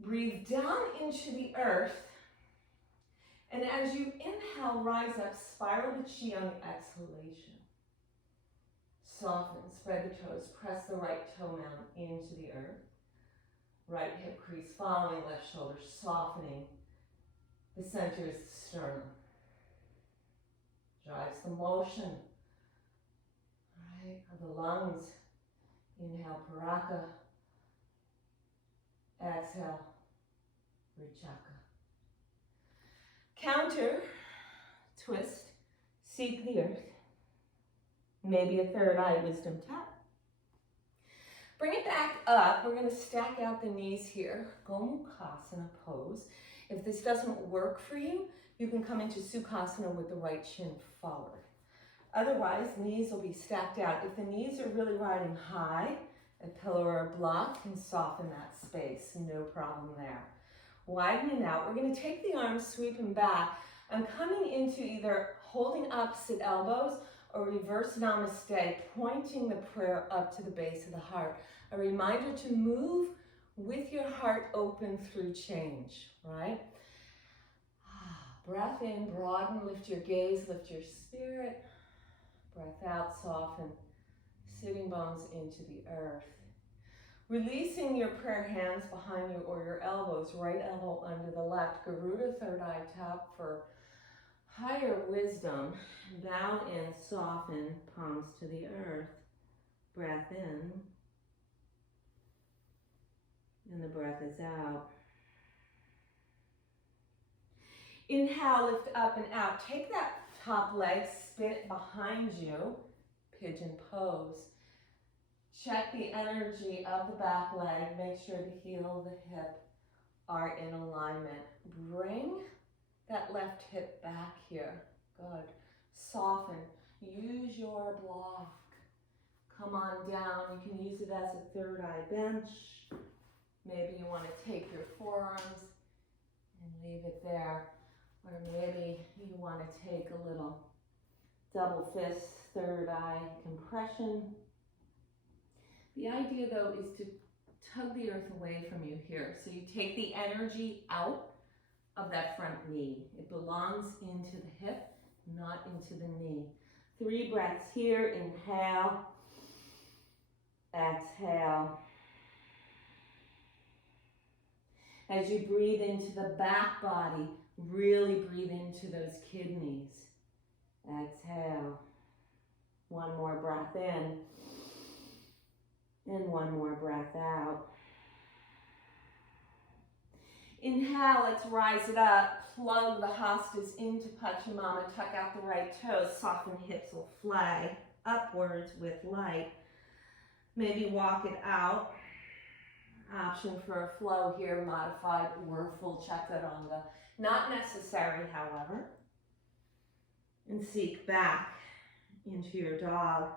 Breathe down into the earth. And as you inhale, rise up, spiral the chi on the exhalation. Soften, spread the toes, press the right toe mound into the earth. Right hip crease, following left shoulder, softening. The center is the sternum. Drives the motion, right, of the lungs. Inhale, Paraka. Exhale, Vichaka. Counter, twist, seek the earth. Maybe a third eye wisdom tap. Bring it back up. We're going to stack out the knees here. Gomukhasana pose. If this doesn't work for you, you can come into Sukhasana with the right shin forward. Otherwise, knees will be stacked out. If the knees are really riding high, a pillow or a block can soften that space. No problem there. Widen it out. We're going to take the arms, sweep them back. I'm coming into either holding opposite elbows or reverse namaste, pointing the prayer up to the base of the heart. A reminder to move with your heart open through change, right? Breath in, broaden, lift your gaze, lift your spirit. Breath out, soften, sitting bones into the earth. Releasing your prayer hands behind you or your elbows, right elbow under the left. Garuda, third eye tap for higher wisdom. Bow in, soften, palms to the earth. Breath in. And the breath is out. Inhale, lift up and out. Take that top leg, spin it behind you. Pigeon pose. Check the energy of the back leg. Make sure the heel, the hip are in alignment. Bring that left hip back here. Good. Soften. Use your block. Come on down. You can use it as a third eye bench. Maybe you want to take your forearms and leave it there. Or maybe you want to take a little double fist, third eye compression. The idea though is to tug the earth away from you here. So you take the energy out of that front knee. It belongs into the hip, not into the knee. 3 breaths here. Inhale. Exhale. As you breathe into the back body, really breathe into those kidneys. Exhale. 1 more breath in. And 1 more breath out. Inhale, let's rise it up. Plug the hastas into Pachamama. Tuck out the right toes. Soften hips will fly upwards with light. Maybe walk it out. Option for a flow here, modified or full chaturanga. Not necessary, however. And seek back into your dog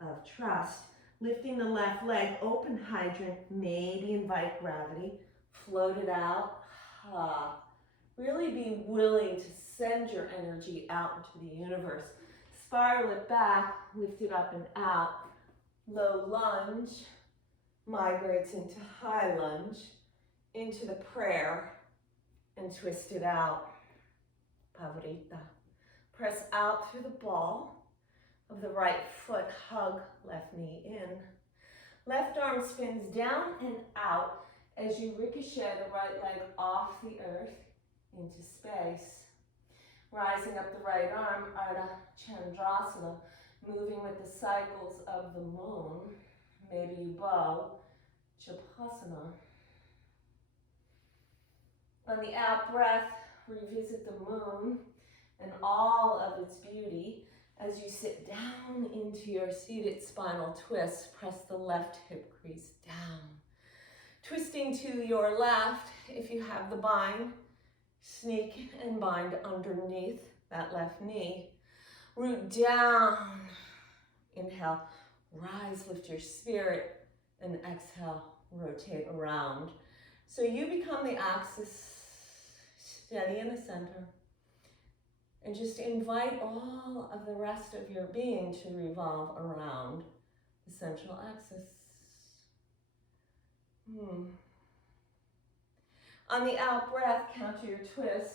of trust. Lifting the left leg, open hydrant, maybe invite gravity. Float it out. Really be willing to send your energy out into the universe. Spiral it back, lift it up and out. Low lunge migrates into high lunge, into the prayer, and twist it out. Pavrita. Press out through the ball of the right foot, hug left knee in. Left arm spins down and out as you ricochet the right leg off the earth into space. Rising up the right arm, Ardha Chandrasana, moving with the cycles of the moon. Maybe you bow, Chapasana. On the out breath, revisit the moon and all of its beauty. As you sit down into your seated spinal twist, press the left hip crease down. Twisting to your left, if you have the bind, sneak and bind underneath that left knee. Root down. Inhale, rise, lift your spirit, and exhale, rotate around. So you become the axis, steady in the center, and just invite all of the rest of your being to revolve around the central axis. On the out breath, counter your twist,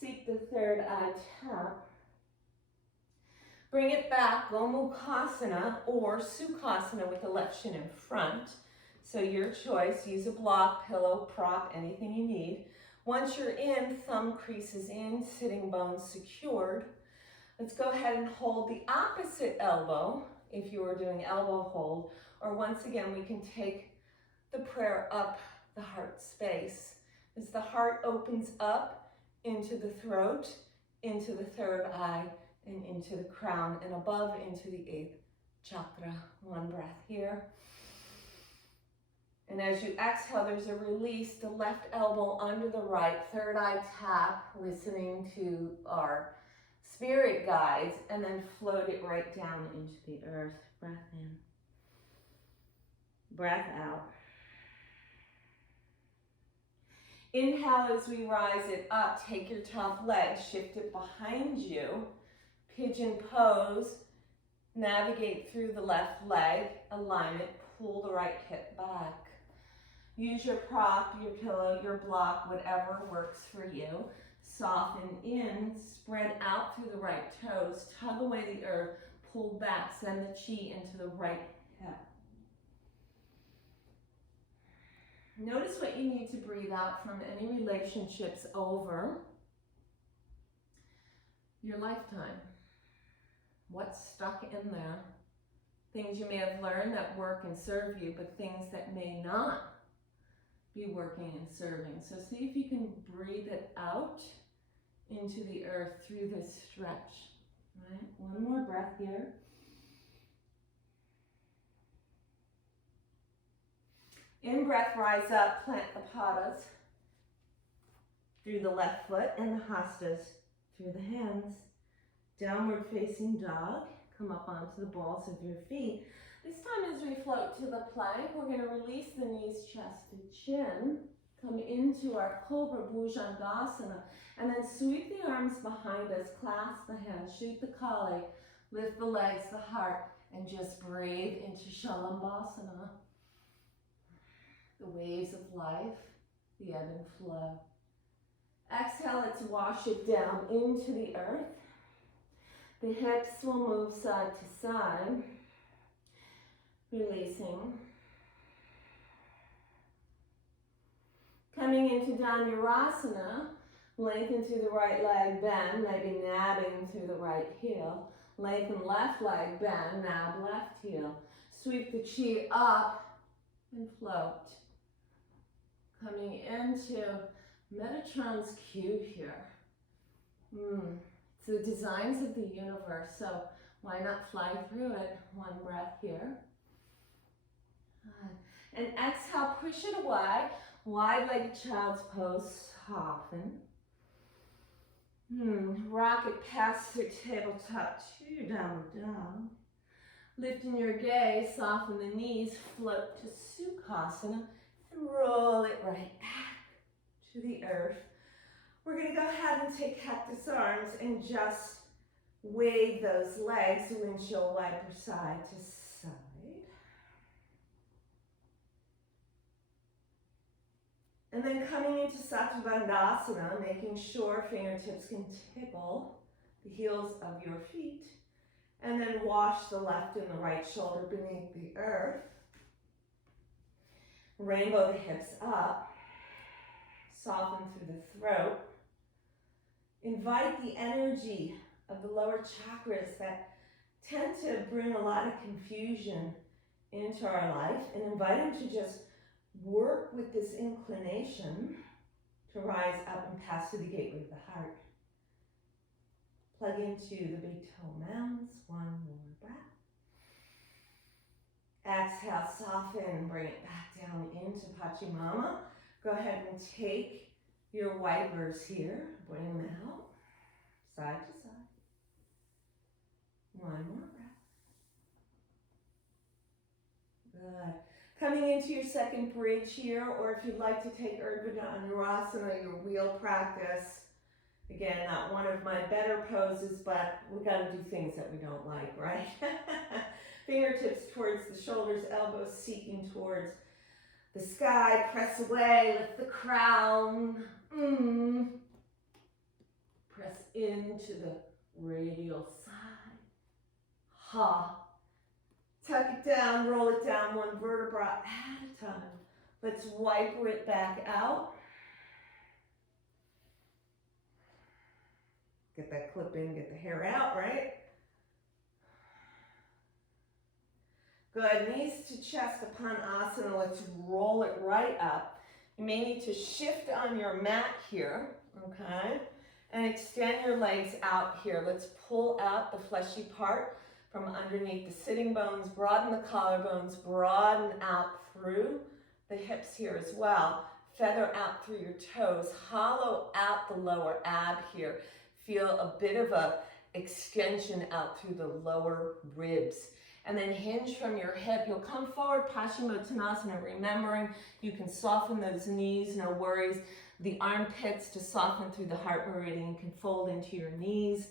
seek the third eye tap. Bring it back, Gomukhasana or Sukhasana with the left shin in front. So your choice, use a block, pillow, prop, anything you need. Once you're in, thumb creases in, sitting bones secured. Let's go ahead and hold the opposite elbow if you are doing elbow hold, or once again, we can take the prayer up the heart space. As the heart opens up into the throat, into the third eye, and into the crown, and above into the 8th chakra. One breath here. And as you exhale, there's a release, the left elbow under the right, third eye tap, listening to our spirit guides, and then float it right down into the earth. Breath in. Breath out. Inhale as we rise it up. Take your top leg, shift it behind you. Pigeon pose. Navigate through the left leg. Alignment. Pull the right hip back. Use your prop, your pillow, your block, whatever works for you. Soften in. Spread out through the right toes. Tug away the earth. Pull back. Send the chi into the right hip. Notice what you need to breathe out from any relationships over your lifetime. What's stuck in there? Things you may have learned that work and serve you, but things that may not be working and serving. So see if you can breathe it out into the earth through this stretch. Right? One more breath here. In breath, rise up, plant the padas through the left foot and the hastas through the hands. Downward facing dog, come up onto the balls of your feet. This time as we float to the plank, we're going to release the knees, chest to chin, come into our Cobra Bhujangasana, and then sweep the arms behind us, clasp the hands, shoot the Kali, lift the legs, the heart, and just breathe into Shalambhasana. The waves of life, the ebb and flow. Exhale, let's wash it down into the earth. The hips will move side to side, releasing. Coming into Dhanurasana, lengthen through the right leg, bend, maybe nabbing through the right heel. Lengthen left leg, bend, nab left heel. Sweep the chi up and float. Coming into Metatron's cube here. It's the designs of the universe, so why not fly through it? One breath here. And exhale, push it away. Wide-legged child's pose, soften. Rock it past the tabletop to downward dog. Lifting your gaze, soften the knees, float to Sukhasana. And roll it right back to the earth. We're going to go ahead and take cactus arms and just wave those legs, windshield wiper side to side. And then coming into Satvandasana, making sure fingertips can tickle the heels of your feet. And then wash the left and the right shoulder beneath the earth. Rainbow the hips up. Soften through the throat. Invite the energy of the lower chakras that tend to bring a lot of confusion into our life, and invite them to just work with this inclination to rise up and pass to the gateway of the heart. Plug into the big toe mounds. One more breath. Exhale, soften, bring it back down into Pachimama. Go ahead and take your wipers here. Bring them out, side to side. One more breath. Good. Coming into your second bridge here, or if you'd like to take Urdhva Dhanurasana, your wheel practice. Again, not one of my better poses, but we got to do things that we don't like, right? Fingertips towards the shoulders, elbows seeking towards the sky. Press away, lift the crown. Press into the radial side. Ha. Tuck it down, roll it down one vertebra at a time. Let's wiper it back out. Get that clip in, get the hair out, right? Good, knees to chest upon asana. Let's roll it right up. You may need to shift on your mat here, okay? And extend your legs out here. Let's pull out the fleshy part from underneath the sitting bones, broaden the collarbones, broaden out through the hips here as well. Feather out through your toes, hollow out the lower ab here. Feel a bit of a extension out through the lower ribs. And then hinge from your hip. You'll come forward, Paschimottanasana, remembering you can soften those knees, no worries. The armpits to soften through the heart meridian can fold into your knees.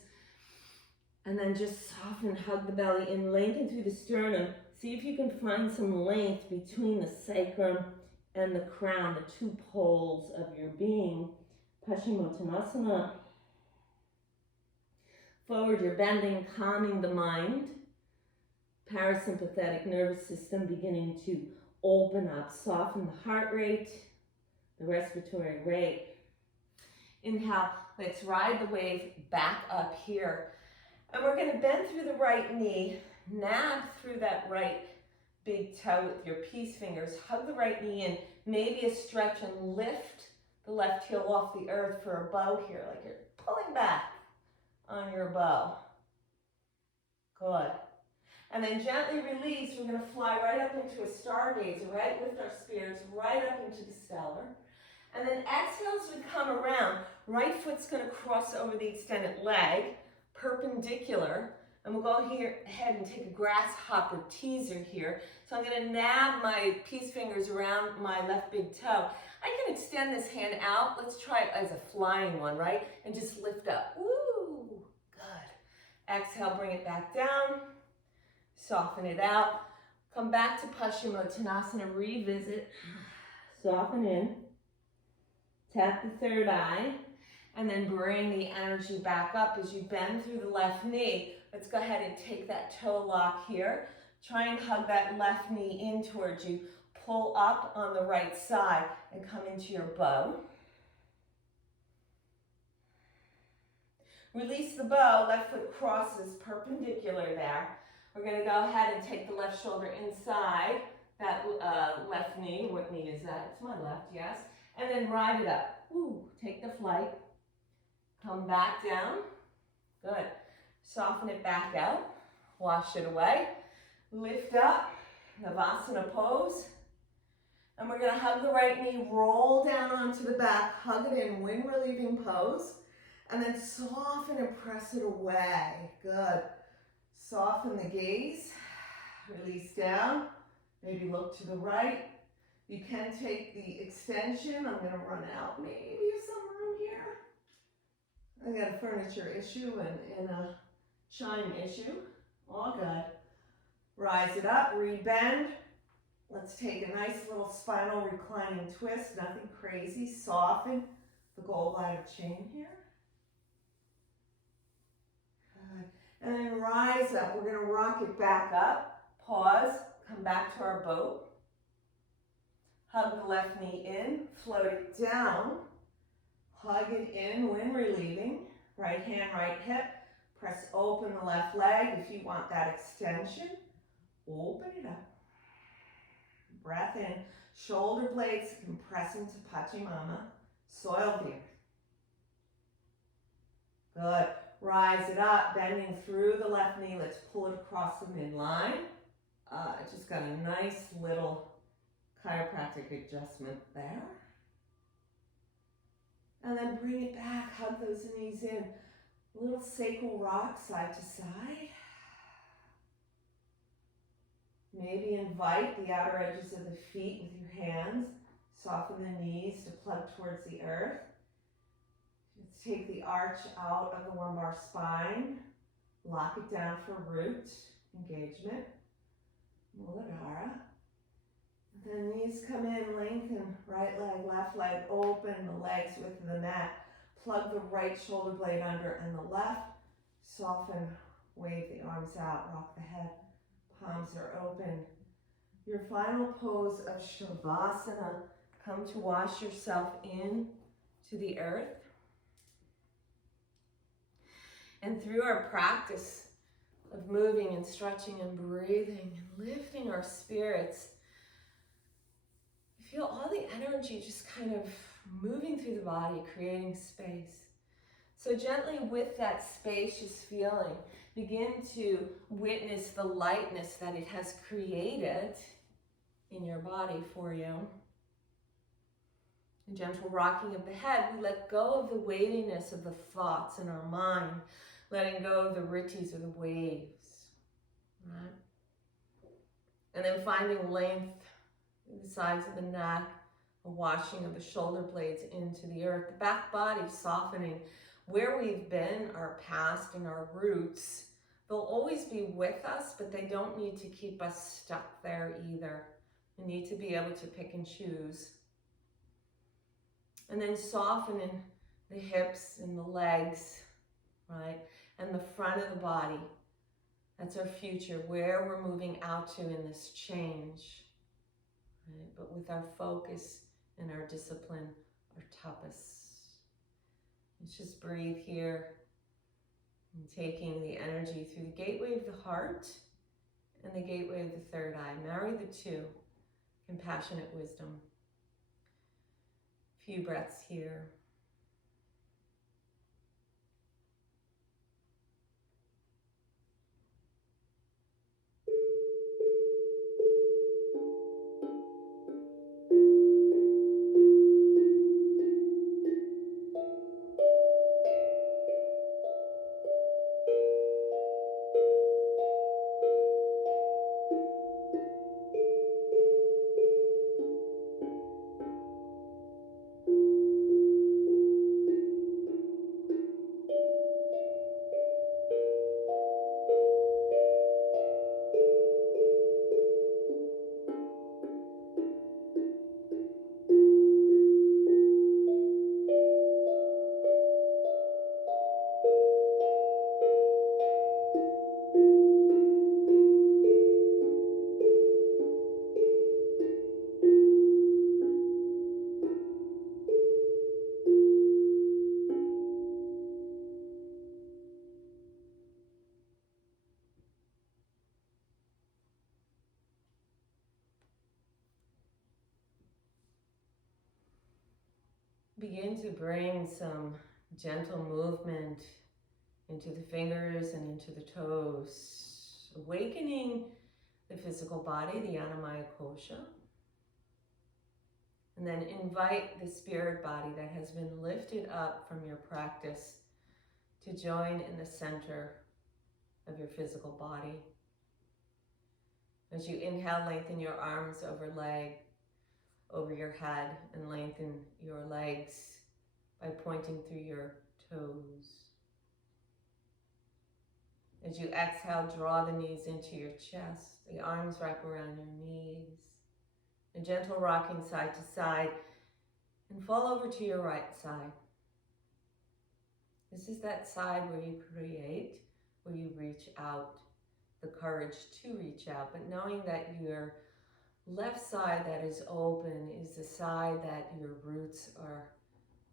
And then just soften, hug the belly in, lengthen through the sternum. See if you can find some length between the sacrum and the crown, the two poles of your being. Paschimottanasana. Forward, you're bending, calming the mind. Parasympathetic nervous system beginning to open up, soften the heart rate, the respiratory rate. Inhale, let's ride the wave back up here. And we're going to bend through the right knee, nab through that right big toe with your peace fingers, hug the right knee in, maybe a stretch and lift the left heel off the earth for a bow here, like you're pulling back on your bow. Good. And then gently release. We're going to fly right up into a stargazer, right? Lift our spirits right up into the stellar. And then exhale as we come around. Right foot's going to cross over the extended leg, perpendicular. And we'll go ahead and take a grasshopper teaser here. So I'm going to nab my peace fingers around my left big toe. I can extend this hand out. Let's try it as a flying one, right? And just lift up. Woo! Good. Exhale, bring it back down. Soften it out. Come back to Paschimottanasana, revisit. Soften in. Tap the third eye. And then bring the energy back up as you bend through the left knee. Let's go ahead and take that toe lock here. Try and hug that left knee in towards you. Pull up on the right side and come into your bow. Release the bow. Left foot crosses perpendicular there. We're going to go ahead and take the left shoulder inside that left knee. What knee is that? It's my left, yes. And then ride it up. Ooh, take the flight. Come back down. Good. Soften it back out. Wash it away. Lift up. Navasana pose. And we're going to hug the right knee, roll down onto the back, hug it in, wind relieving pose. And then soften and press it away. Good. Soften the gaze, release down, maybe look to the right. You can take the extension. I'm going to run out maybe of some room here. I got a furniture issue and a chime issue. All good. Rise it up, rebend. Let's take a nice little spinal reclining twist, nothing crazy. Soften the gallbladder chain here. Good. And then rise up. We're going to rock it back up. Pause. Come back to our boat. Hug the left knee in. Float it down. Hug it in when relieving. Right hand, right hip. Press open the left leg if you want that extension. Open it up. Breath in. Shoulder blades compressing to Pachamama. Soil the earth. Good. Rise it up, bending through the left knee. Let's pull it across the midline. Just got a nice little chiropractic adjustment there. And then bring it back. Hug those knees in. Little sacral rock side to side. Maybe invite the outer edges of the feet with your hands. Soften the knees to plug towards the earth. Let's take the arch out of the lumbar spine. Lock it down for root engagement. Muladhara. Then knees come in, lengthen. Right leg, left leg, open the legs width of the mat. Plug the right shoulder blade under and the left. Soften, wave the arms out, rock the head. Palms are open. Your final pose of Shavasana. Come to wash yourself in to the earth. And through our practice of moving and stretching and breathing and lifting our spirits, feel all the energy just kind of moving through the body, creating space. So gently with that spacious feeling, begin to witness the lightness that it has created in your body for you. A gentle rocking of the head, we let go of the weightiness of the thoughts in our mind, letting go of the ritties or the waves. Right? And then finding length in the sides of the neck, a washing of the shoulder blades into the earth, the back body softening. Where we've been, our past and our roots, they'll always be with us, but they don't need to keep us stuck there either. We need to be able to pick and choose. And then softening the hips and the legs, right? And the front of the body. That's our future, where we're moving out to in this change. Right? But with our focus and our discipline, our tapas. Let's just breathe here and taking the energy through the gateway of the heart and the gateway of the third eye. Marry the two. Compassionate wisdom. Few breaths here. Begin to bring some gentle movement into the fingers and into the toes, awakening the physical body, the Annamaya Kosha. And then invite the spirit body that has been lifted up from your practice to join in the center of your physical body. As you inhale, lengthen your arms over your head, and lengthen your legs by pointing through your toes. As you exhale, draw the knees into your chest. The arms wrap around your knees. A gentle rocking side to side, and fall over to your right side. This is that side where you create, where you reach out, the courage to reach out, but knowing that your left side that is open is the side that your roots are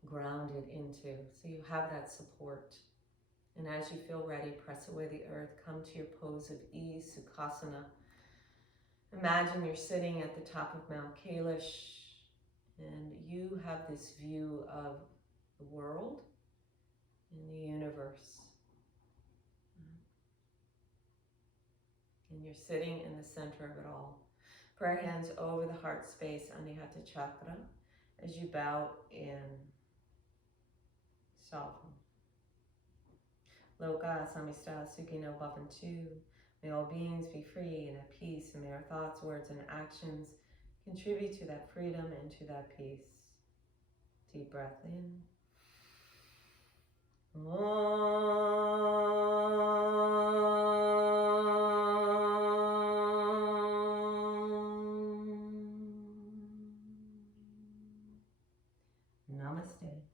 grounded into. So you have that support. And as you feel ready, press away the earth, come to your pose of ease, Sukhasana. Imagine you're sitting at the top of Mount Kailash and you have this view of the world and the universe. And you're sitting in the center of it all. Prayer hands over the heart space, Anahata Chakra, as you bow in. Soften. Loka Samista Sukhino Bhavantu. May all beings be free and at peace, and may our thoughts, words, and actions contribute to that freedom and to that peace. Deep breath in. Namaste.